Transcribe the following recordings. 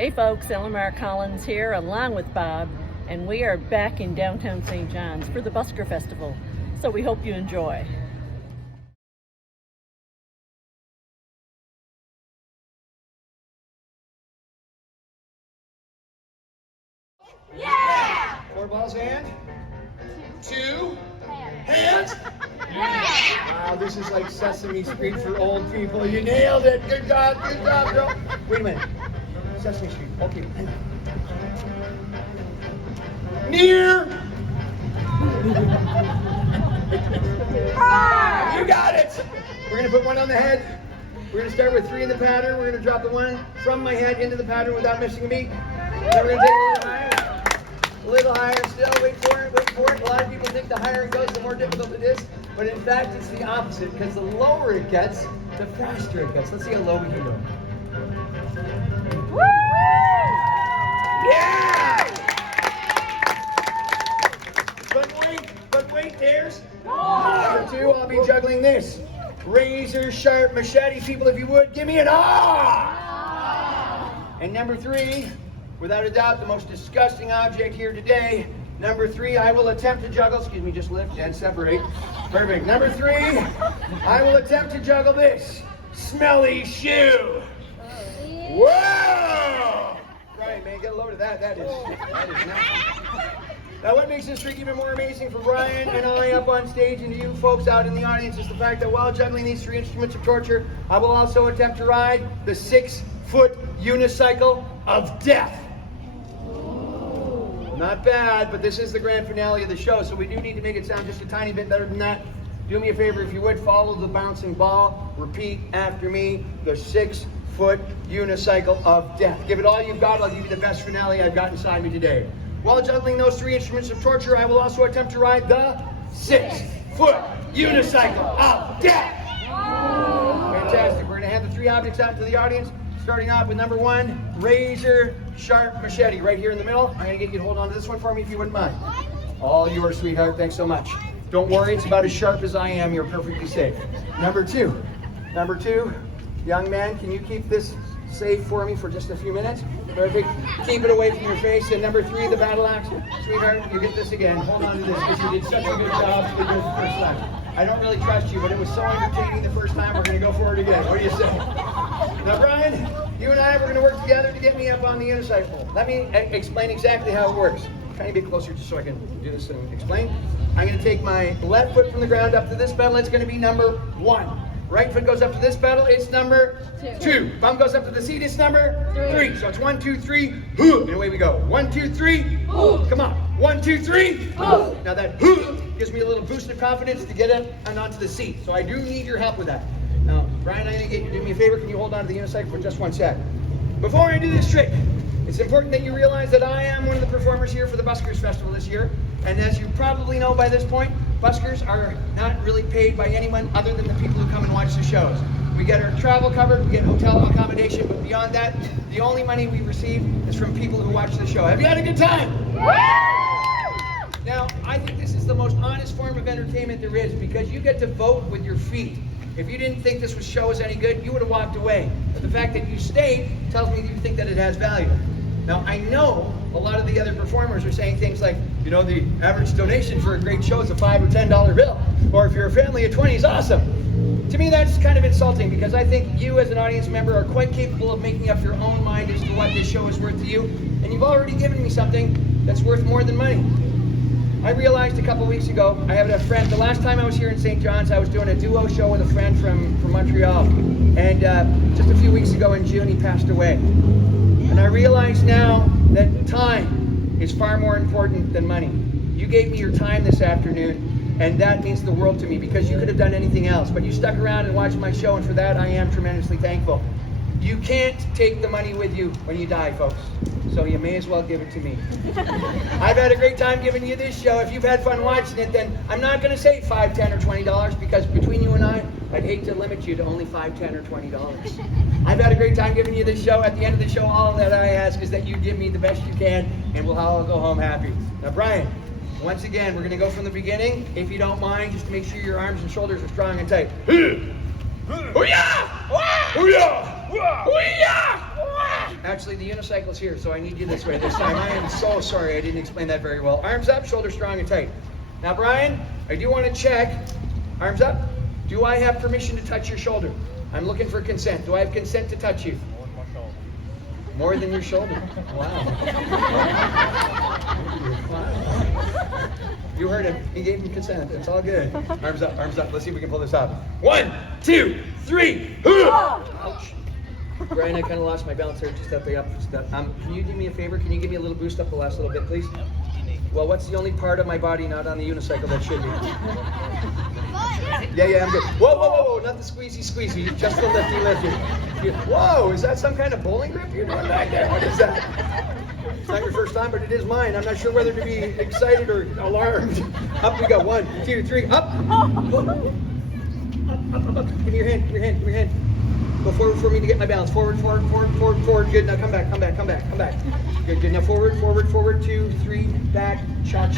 Hey folks, Elmar Collins here along with Bob, and we are back in downtown St. John's for the Busker Festival, so we hope you enjoy. Yeah! 4 balls and 2 hands. Wow, this is like Sesame Street for old people. You nailed it. Good job, girl. Wait a minute. Sesame Street. Okay. Near. You got it. We're gonna put one on the head. We're gonna start with 3 in the pattern. We're gonna drop the one from my head into the pattern without missing a beat. Then we're gonna take it a little higher. A little higher still. Wait for it. A lot of people think the higher it goes, the more difficult it is. But in fact, it's the opposite, because the lower it gets, the faster it gets. Let's see how low we can go. Woo! Yeah! But wait, there's number 2. I'll be juggling this. Razor sharp machete. People, if you would, give me an ah! And number 3, without a doubt, the most disgusting object here today. Number 3, I will attempt to juggle. Excuse me, just lift and separate. Perfect. Number 3, I will attempt to juggle this smelly shoe. Whoa! Brian, man, get a load of that. That is nice. Now, what makes this trick even more amazing for Brian and I up on stage and to you folks out in the audience is the fact that while juggling these 3 instruments of torture, I will also attempt to ride the 6-foot unicycle of death. Not bad, but this is the grand finale of the show, so we do need to make it sound just a tiny bit better than that. Do me a favor, if you would, follow the bouncing ball. Repeat after me, the 6-foot unicycle of death. Give it all you've got. I'll give you the best finale I've got inside me today. While juggling those 3 instruments of torture, I will also attempt to ride the 6-foot unicycle of death. Fantastic. We're going to hand the 3 objects out to the audience. Starting off with number 1, razor sharp machete, right here in the middle. I'm going to get you to hold on to this one for me if you wouldn't mind. All yours, sweetheart. Thanks so much. Don't worry, it's about as sharp as I am. You're perfectly safe. Number 2, young man, can you keep this safe for me for just a few minutes? Perfect. Keep it away from your face. And number 3, the battle axe. Sweetheart, you get this again. Hold on to this because you did such a good job with your first time. I don't really trust you, but it was so entertaining the first time, we're going to go for it again. What do you say? Now, Brian, you and I, we're going to work together to get me up on the unicycle. Let me explain exactly how it works. Trying to be closer just so I can do this and explain. I'm going to take my left foot from the ground up to this pedal. It's going to be number 1. Right foot goes up to this pedal. It's number 2. Bum goes up to the seat. It's number 3. So it's 1, 2, 3. And away we go. 1, 2, 3. Come on. 1, 2, 3. Now that gives me a little boost of confidence to get up and onto the seat. So I do need your help with that. Now, Brian, I'm going to get you to do me a favor. Can you hold on to the unicycle for just 1 sec? Before I do this trick, it's important that you realize that I am one of the performers here for the Buskers Festival this year. And as you probably know by this point, Buskers are not really paid by anyone other than the people who come and watch the shows. We get our travel covered, we get hotel accommodation, but beyond that, the only money we receive is from people who watch the show. Have you had a good time? Now, I think this is the most honest form of entertainment there is because you get to vote with your feet. If you didn't think this show was any good, you would have walked away. But the fact that you stayed tells me that you think that it has value. Now, I know a lot of the other performers are saying things like, you know, the average donation for a great show is a $5 or $10 bill. Or if you're a family of 20, is awesome. To me, that's kind of insulting because I think you as an audience member are quite capable of making up your own mind as to what this show is worth to you. And you've already given me something that's worth more than money. I realized a couple weeks ago, I have a friend, the last time I was here in St. John's, I was doing a duo show with a friend from Montreal. And just a few weeks ago in June, he passed away. And I realize now that time is far more important than money. You gave me your time this afternoon, and that means the world to me because you could have done anything else. But you stuck around and watched my show, and for that I am tremendously thankful. You can't take the money with you when you die, folks. So you may as well give it to me. I've had a great time giving you this show. If you've had fun watching it, then I'm not going to say $5, $10, or $20 because between you and I'd hate to limit you to only $5, $10, or $20. I've had a great time giving you this show. At the end of the show, all that I ask is that you give me the best you can, and we'll all go home happy. Now, Brian, once again, we're going to go from the beginning, if you don't mind, just to make sure your arms and shoulders are strong and tight. Hoo-yah! Hoo-yah! Hoo-yah! Actually, the unicycle's here, so I need you this way this time. I am so sorry I didn't explain that very well. Arms up, shoulders strong and tight. Now, Brian, I do want to check. Arms up. Do I have permission to touch your shoulder? I'm looking for consent. Do I have consent to touch you? More than your shoulder. Wow. You heard him. He gave him consent. It's all good. Arms up, arms up. Let's see if we can pull this off. 1, 2, 3. Ouch. Brian, I kind of lost my balance there. Just up the up step. Can you do me a favor? Can you give me a little boost up the last little bit, please? Well, what's the only part of my body not on the unicycle that should be? Yeah, I'm good. Whoa, whoa, whoa, whoa, not the squeezy, just the lifty. Whoa, is that some kind of bowling grip you're doing back there? What is that? It's not your first time, but it is mine. I'm not sure whether to be excited or alarmed. Up we go. 1, 2, 3, up. Up. Give me your hand. Go forward for me to get my balance. Forward. Good. Now come back. Good. Now forward. 2, 3, back. Cha.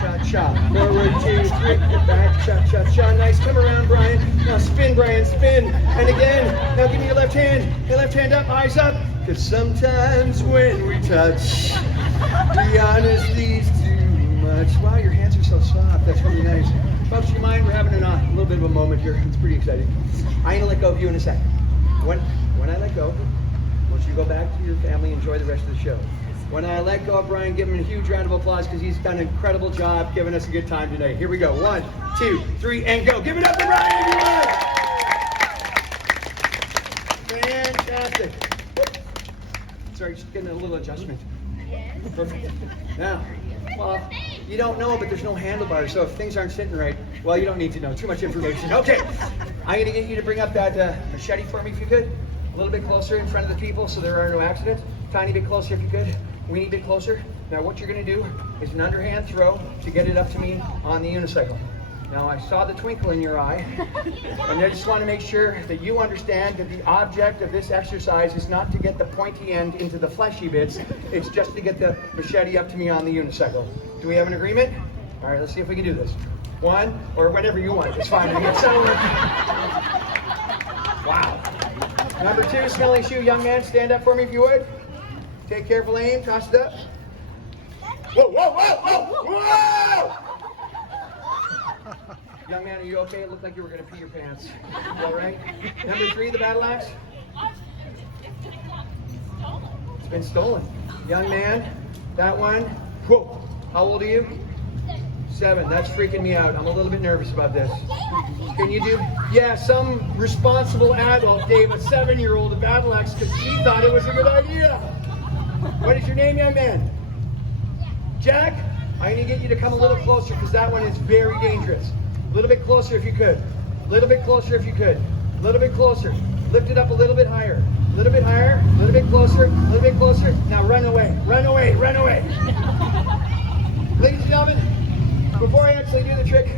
Forward, 2, 3, back. Cha. Nice. Come around, Brian. Now spin, Brian. Spin. And again. Now give me your left hand. Your left hand up. Eyes up. Because sometimes when we touch, the honesty's too much. Wow, your hands are so soft. That's really nice. Folks, do you mind? We're having a little bit of a moment here. It's pretty exciting. I'm gonna let go of you in a second. When I let go, I want you to go back to your family, enjoy the rest of the show. When I let go of Brian, give him a huge round of applause because he's done an incredible job giving us a good time today. Here we go. 1, 2, 3, and go. Give it up to Brian, everyone! Fantastic. Sorry, just getting a little adjustment. Perfect. Now, well, you don't know, but there's no handlebars, so if things aren't sitting right, well, you don't need to know. Too much information. Okay, I'm going to get you to bring up that machete for me, if you could. A little bit closer in front of the people so there are no accidents. Tiny bit closer, if you could. Weeny bit closer. Now, what you're going to do is an underhand throw to get it up to me on the unicycle. Now, I saw the twinkle in your eye, and I just want to make sure that you understand that the object of this exercise is not to get the pointy end into the fleshy bits, it's just to get the machete up to me on the unicycle. Do we have an agreement? All right, let's see if we can do this. 1, or whatever you want, it's fine. I mean, it sounds like... Wow. Number 2, smelling shoe. Young man, stand up for me if you would. Take careful aim, toss it up. Whoa! Young man, are you okay? It looked like you were going to pee your pants. You all right? Number 3, the battle axe. It's been stolen. Young man, that one. Whoa. How old are you? 7. That's freaking me out. I'm a little bit nervous about this. Can you do? Yeah, some responsible adult gave a 7-year-old a battle axe because she thought it was a good idea. What is your name, young man? Jack? I need to get you to come a little closer because that one is very dangerous. A little bit closer if you could. A little bit closer if you could. A little bit closer. Lift it up a little bit higher. A little bit higher. A little bit closer. A little bit closer. Now run away. Run away. Run away. Ladies and gentlemen, before I actually do the trick,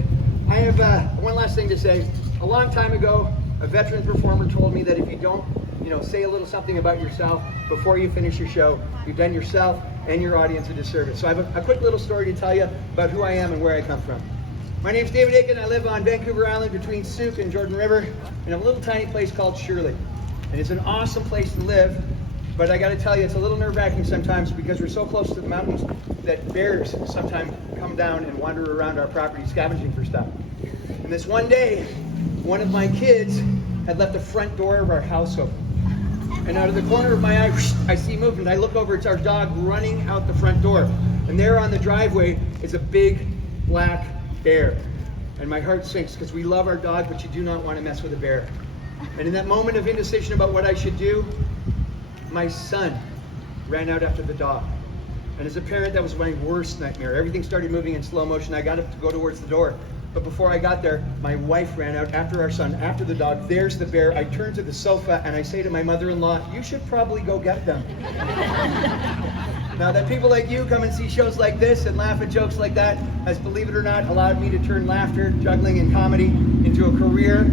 I have one last thing to say. A long time ago, a veteran performer told me that if you don't, say a little something about yourself before you finish your show, you've done yourself and your audience a disservice. So I have a quick little story to tell you about who I am and where I come from. My name's David Aiken. I live on Vancouver Island between Souk and Jordan River in a little tiny place called Shirley. And it's an awesome place to live, but I gotta tell you, it's a little nerve-wracking sometimes because we're so close to the mountains that bears sometimes come down and wander around our property scavenging for stuff. And this one day, one of my kids had left the front door of our house open. And out of the corner of my eye, I see movement. I look over, it's our dog running out the front door. And there on the driveway is a big black bear. And my heart sinks because we love our dog, but you do not want to mess with a bear. And in that moment of indecision about what I should do, my son ran out after the dog. And as a parent, that was my worst nightmare. Everything started moving in slow motion. I got up to go towards the door. But before I got there, my wife ran out after our son, after the dog. There's the bear. I turn to the sofa and I say to my mother-in-law, you should probably go get them. Now that people like you come and see shows like this and laugh at jokes like that has, believe it or not, allowed me to turn laughter, juggling, and comedy into a career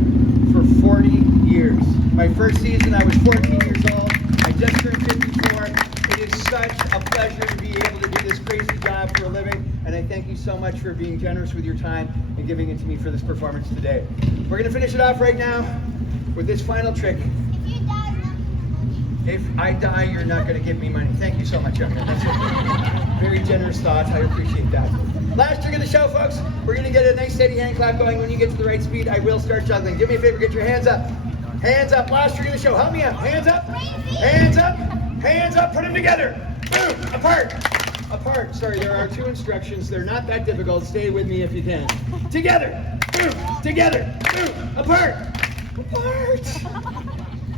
for 40 years. My first season, I was 14 years old. I just turned 54. It is such a pleasure to be able to do this crazy job for a living, and I thank you so much for being generous with your time and giving it to me for this performance today. We're going to finish it off right now with this final trick. If I die, you're not going to give me money. Thank you so much, young man. That's a very generous thought. I appreciate that. Last trick of the show, folks. We're going to get a nice steady hand clap going. When you get to the right speed, I will start juggling. Do me a favor, get your hands up. Hands up. Last trick of the show. Help me out. Hands up. Hands up. Hands up. Put them together. Boom. Apart. Apart. Sorry, there are 2 instructions. They're not that difficult. Stay with me if you can. Together. Boom. Together. Boom. Apart. Apart.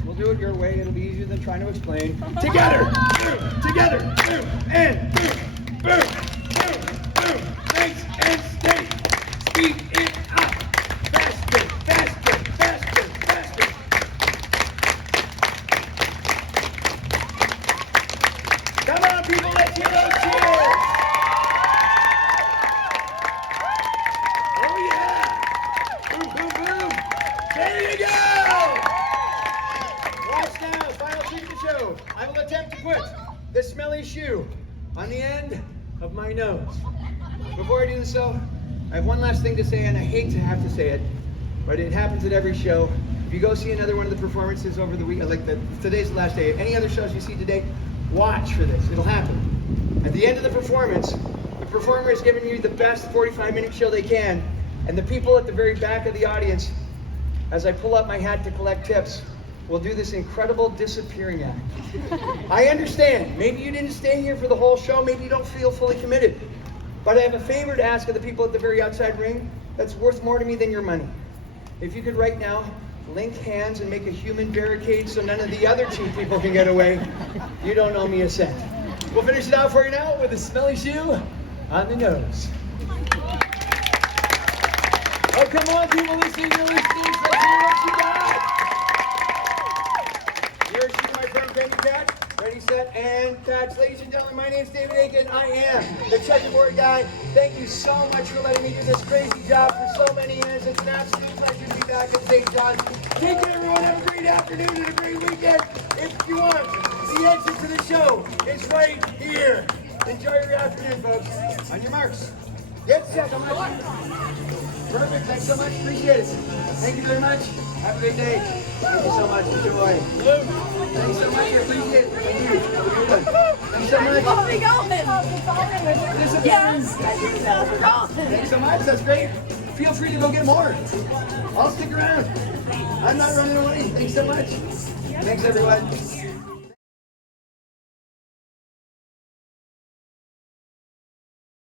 We'll do it your way. It'll be easier than trying to explain. Together. Boom. Together. Boom. And boom. Boom. Boom. Boom. Nice and steady. Speed it up. Faster. Faster. Faster. Faster. Come on, people. Let's hear those cheers. Oh, yeah. Boom, boom, boom. There you go. Watch now. Final trick of the show. I will attempt to put the smelly shoe on the end of my nose. Before I do this, though, I have one last thing to say, and I hate to have to say it, but it happens at every show. If you go see another one of the performances over the week, like today's the last day, any other shows you see today, watch for this. It'll happen. At the end of the performance, the performer is giving you the best 45-minute show they can, and the people at the very back of the audience, as I pull up my hat to collect tips, will do this incredible disappearing act. I understand. Maybe you didn't stay here for the whole show. Maybe you don't feel fully committed. But I have a favor to ask of the people at the very outside ring that's worth more to me than your money. If you could right now link hands and make a human barricade so none of the other 2 people can get away, you don't owe me a cent. We'll finish it out for you now with a smelly shoe on the nose. Oh, come on, people listening, you're listening. Let's hear what you got. Here's you, my friend Benny Cat. Ready, set, and catch. Ladies and gentlemen, my name's David Aiken. I am the Checkerboard Guy. Thank you so much for letting me do this crazy job for so many years. It's an absolute pleasure to be back at St. John's. Take care, everyone. Have a great afternoon and a great weekend. If you want, the exit to the show is right here. Enjoy your afternoon, folks. On your marks. Get set. Perfect. Thanks so much. Appreciate it. Thank you very much. Have a great day. Thank you so much. Enjoy. Thanks so much. Appreciate it. Thank you. Have a good one. Thanks so much. Where are we going? Yes, we're going. Thanks so much. That's great. Feel free to go get more. I'll stick around. I'm not running away. Thanks so much. Thanks, everyone.